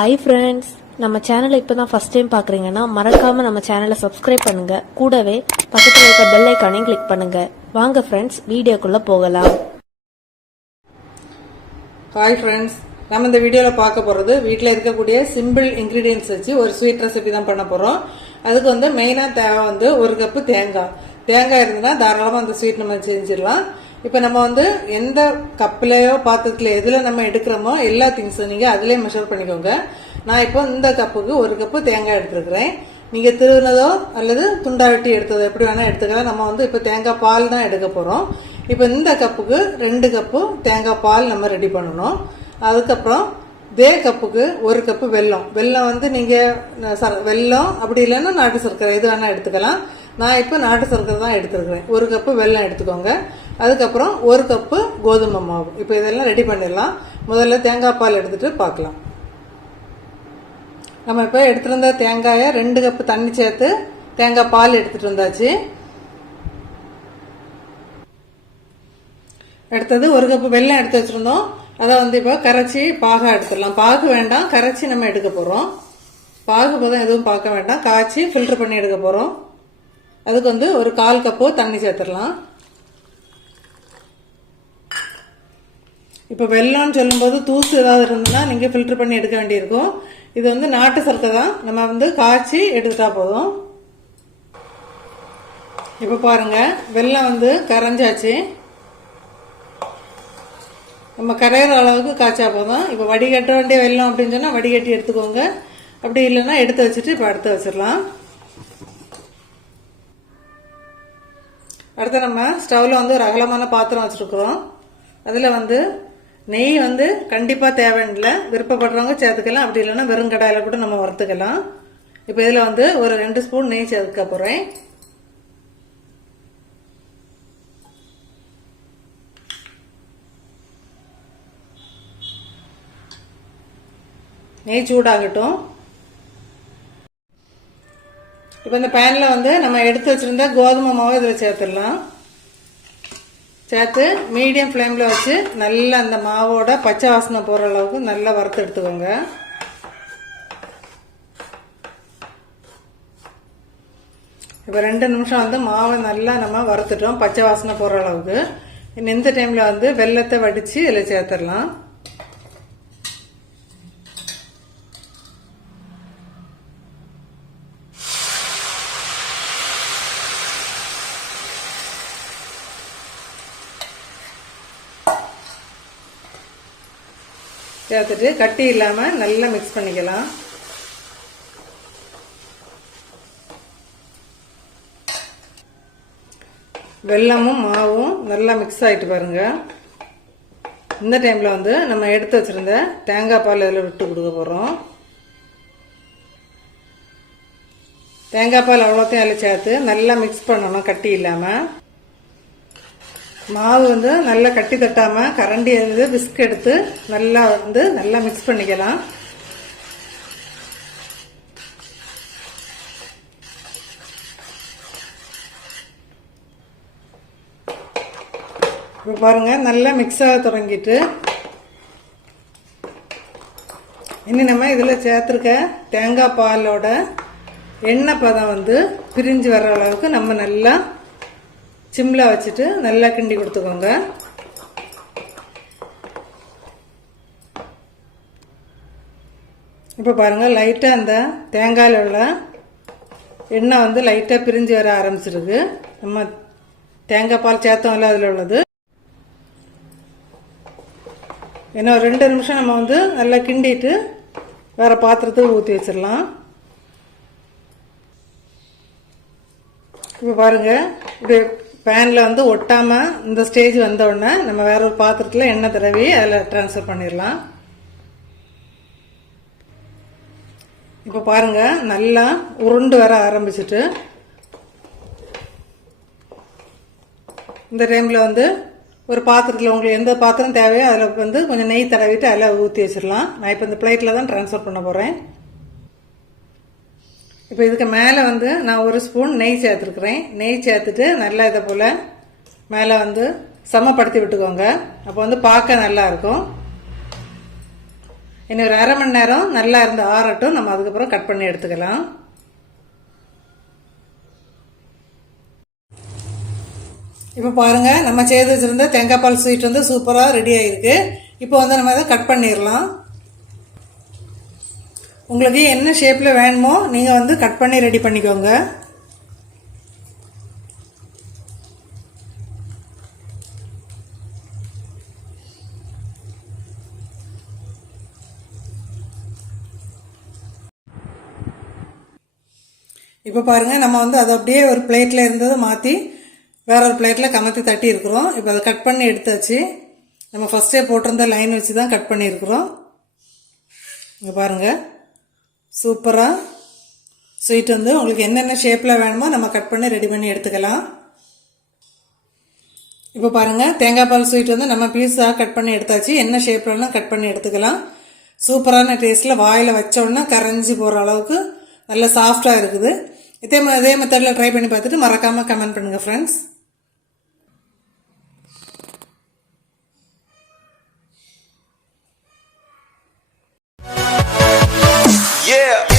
Hi friends, நம்ம சேனலை இப்போ தான் ஃபஸ்ட் டைம் பார்க்குறீங்கன்னா மறக்காமல் நம்ம சேனலை சப்ஸ்கிரைப் பண்ணுங்கள். கூடவே பக்கத்தில் இருக்க பெல் ஐக்கானையும் கிளிக் பண்ணுங்கள். வாங்க ஃப்ரெண்ட்ஸ், வீடியோக்குள்ளே போகலாம். ஹாய் ஃப்ரெண்ட்ஸ், நம்ம இந்த வீடியோவில் பார்க்க போகிறது வீட்டில் இருக்கக்கூடிய சிம்பிள் இன்க்ரீடியன்ஸ் வச்சு ஒரு ஸ்வீட் ரெசிபி தான் பண்ண போகிறோம். அதுக்கு மெயினாக தேவை 1 கப்பு தேங்காய் இருந்ததுன்னா தாராளமாக அந்த ஸ்வீட் நம்ம செஞ்சிடலாம். இப்போ நம்ம எந்த கப்லையோ பாத்திரத்தில் எதில் நம்ம எடுக்கிறோமோ எல்லா திங்ஸும் நீங்கள் அதிலே மெஷர் பண்ணிக்கோங்க. நான் இப்போ இந்த கப்புக்கு 1 கப்பு தேங்காய் எடுத்துருக்கிறேன். நீங்கள் திருவினதோ அல்லது துண்டாவட்டி எடுத்ததோ எப்படி வேணால் எடுத்துக்கலாம். நம்ம இப்போ தேங்காய் பால் தான் எடுக்க போகிறோம். இப்போ இந்த கப்புக்கு 2 கப்பு தேங்காய் பால் நம்ம ரெடி பண்ணணும். அதுக்கப்புறம் இதே கப்புக்கு 1 கப்பு வெல்லம் நீங்கள் வெல்லம் அப்படி இல்லைன்னா நாட்டு சர்க்கரை எது வேணால் எடுத்துக்கலாம். நான் இப்போ நாட்டு சர்க்கரை தான் எடுத்துருக்கிறேன். 1 கப்பு வெல்லம் எடுத்துக்கோங்க. அதுக்கப்புறம் 1 கப்பு கோதுமை மாவு. இப்போ இதெல்லாம் ரெடி பண்ணிடலாம். முதல்ல தேங்காய் பால் எடுத்துட்டு பார்க்கலாம். நம்ம இப்போ எடுத்துருந்த தேங்காயை 2 கப்பு தண்ணி சேர்த்து தேங்காய் பால் எடுத்துட்டு வந்தாச்சு. அடுத்தது 1 கப்பு வெல்லம் எடுத்து வச்சிருந்தோம். அதை இப்போ கரைச்சி பாகா எடுத்துடலாம். பாகு வேண்டாம், கரைச்சி நம்ம எடுக்க போகிறோம். பாகு பதம் எதுவும் பார்க்க வேண்டாம், காய்ச்சி ஃபில்டர் பண்ணி எடுக்க போகிறோம். அதுக்கு ஒரு 1/4 கப்பு தண்ணி சேர்த்துடலாம். இப்போ வெல்லம்னு சொல்லும்போது தூசு ஏதாவது இருந்ததுன்னா நீங்கள் ஃபில்டர் பண்ணி எடுக்க வேண்டியிருக்கும். இது நாட்டு சர்க்கரை தான், நம்ம காய்ச்சி எடுத்துட்டா போதும். இப்போ பாருங்க, வெல்லம் கரைஞ்சாச்சு. நம்ம கரையிற அளவுக்கு காய்ச்சா போதும். இப்போ வடிகட்ட வேண்டிய வெல்லம் அப்படின்னு சொன்னால் வடிகட்டி எடுத்துக்கோங்க. அப்படி இல்லைன்னா எடுத்து வச்சுட்டு இப்போ அடுத்து வச்சிடலாம். அடுத்து நம்ம ஸ்டவ்ல ஒரு அகலமான பாத்திரம் வச்சிருக்கிறோம். அதில் நெய் கண்டிப்பாக தேவையில்லை, விருப்பப்படுறவங்க சேர்த்துக்கலாம். அப்படி இல்லைன்னா வெறும் கடாயில் கூட நம்ம வறுத்துக்கலாம். இப்போ இதில் ஒரு 2 ஸ்பூன் நெய் சேர்க்க போகிறேன். நெய் சூடாகட்டும். இப்போ இந்த பேனில் நம்ம எடுத்து வச்சிருந்த கோதுமை மாவு இதில் சேர்த்துடலாம். சேர்த்து மீடியம் ஃப்ளேமில் வச்சு நல்லா அந்த மாவோட பச்சை வாசனை போகிற அளவுக்கு நல்லா வறுத்து எடுத்துக்கோங்க. இப்போ 2 நிமிஷம் மாவை நல்லா நம்ம வறுத்துட்டோம் பச்சை வாசனை போகிற அளவுக்கு. இந்த டைமில் வெல்லத்தை வடித்து இதில் சேர்த்துடலாம். சேர்த்துட்டு கட்டி இல்லாமல் நல்லா மிக்ஸ் பண்ணிக்கலாம். வெல்லமும் மாவும் நல்லா மிக்ஸ் ஆகிட்டு பாருங்க. இந்த டைமில் நம்ம எடுத்து வச்சிருந்த தேங்காய் பால் இதில் விட்டு கொடுக்க போகிறோம். தேங்காய் பால் அவ்வளோத்தையும் அதில் சேர்த்து நல்லா மிக்ஸ் பண்ணணும், கட்டி இல்லாமல். மாவு நல்லா கட்டி தட்டாமல் கரண்டி விஸ்க் எடுத்து நல்லா நல்லா மிக்ஸ் பண்ணிக்கலாம். இப்போ பாருங்க, நல்லா மிக்ஸ் ஆக தொடங்கிட்டு இனி நம்ம இதில் சேர்த்துருக்க தேங்காய் பாலோட எண்ணெய் பதம் பிரிஞ்சு வர்ற அளவுக்கு நம்ம நல்லா சிம்ல வச்சுட்டு நல்லா கிண்டி கொடுத்துக்கோங்க. இப்போ பாருங்க, லைட்டாக அந்த தேங்காயில் உள்ள எண்ணெய் லைட்டாக பிரிஞ்சு வர ஆரம்பிச்சிருக்கு. நம்ம தேங்காய் பால் சேர்த்தோம்ல அதில் உள்ளது. ஏன்னா 2 நிமிஷம் நம்ம நல்லா கிண்டிட்டு வேற பாத்திரத்துக்கு ஊற்றி வச்சிடலாம். இப்போ பாருங்க, இப்படி பேனில் ஒட்டாமல் இந்த ஸ்டேஜ் வந்தோடனே நம்ம வேற ஒரு பாத்திரத்தில் எண்ணெய் தடவி அதில் ட்ரான்ஸ்ஃபர் பண்ணிடலாம். இப்போ பாருங்க, நல்லா உருண்டு வர ஆரம்பிச்சுட்டு இந்த டைமில் ஒரு பாத்திரத்தில் உங்களுக்கு எந்த பாத்திரம் தேவையோ அதில் கொஞ்சம் நெய் தடவிட்டு அதில் ஊற்றி வச்சிடலாம். நான் இப்போ இந்த பிளேட்டில் தான் ட்ரான்ஸ்ஃபர் பண்ண போகிறேன். இப்போ இதுக்கு மேலே நான் 1 ஸ்பூன் நெய் சேர்த்துருக்குறேன். நெய் சேர்த்துட்டு நல்லா இதை போல் மேலே சமப்படுத்தி விட்டுக்கோங்க. அப்போ பார்க்க நல்லா இருக்கும். இன்னும் ஒரு அரை மணி நேரம் நல்லா இருந்து ஆறட்டும். நம்ம அதுக்கப்புறம் கட் பண்ணி எடுத்துக்கலாம். இப்போ பாருங்க, நம்ம செய்து வச்சிருந்த தேங்காய் பால் ஸ்வீட் வந்து சூப்பராக ரெடி ஆயிருக்கு. இப்போ வந்து நம்ம இதை கட் பண்ணிடலாம். உங்களுக்கு என்ன ஷேப்பில் வேணுமோ நீங்கள் வந்து கட் பண்ணி ரெடி பண்ணிக்கோங்க. இப்போ பாருங்க, நம்ம வந்து அதை அப்படியே ஒரு பிளேட்டில் இருந்ததை மாற்றி வேற ஒரு பிளேட்டில் கமத்தி தட்டி இருக்கிறோம். இப்போ அதை கட் பண்ணி எடுத்தாச்சு. நம்ம ஃபர்ஸ்டே போட்டிருந்த லைன் வச்சு தான் கட் பண்ணியிருக்கிறோம். இங்கே பாருங்கள், சூப்பராக ஸ்வீட் வந்து உங்களுக்கு என்னென்ன ஷேப்பில் வேணுமோ நம்ம கட் பண்ணி ரெடி பண்ணி எடுத்துக்கலாம். இப்போ பாருங்கள், தேங்காய் பால் ஸ்வீட் வந்து நம்ம பீஸாக கட் பண்ணி எடுத்தாச்சு. என்ன ஷேப்லலாம் கட் பண்ணி எடுத்துக்கலாம். சூப்பரான டேஸ்ட்டில் வாயில் வச்சோன்னா கரைஞ்சி போகிற அளவுக்கு நல்ல சாஃப்டாக இருக்குது. இதே மெத்தடில் ட்ரை பண்ணி பார்த்துட்டு மறக்காமல் கமெண்ட் பண்ணுங்கள் ஃப்ரெண்ட்ஸ். Yeah.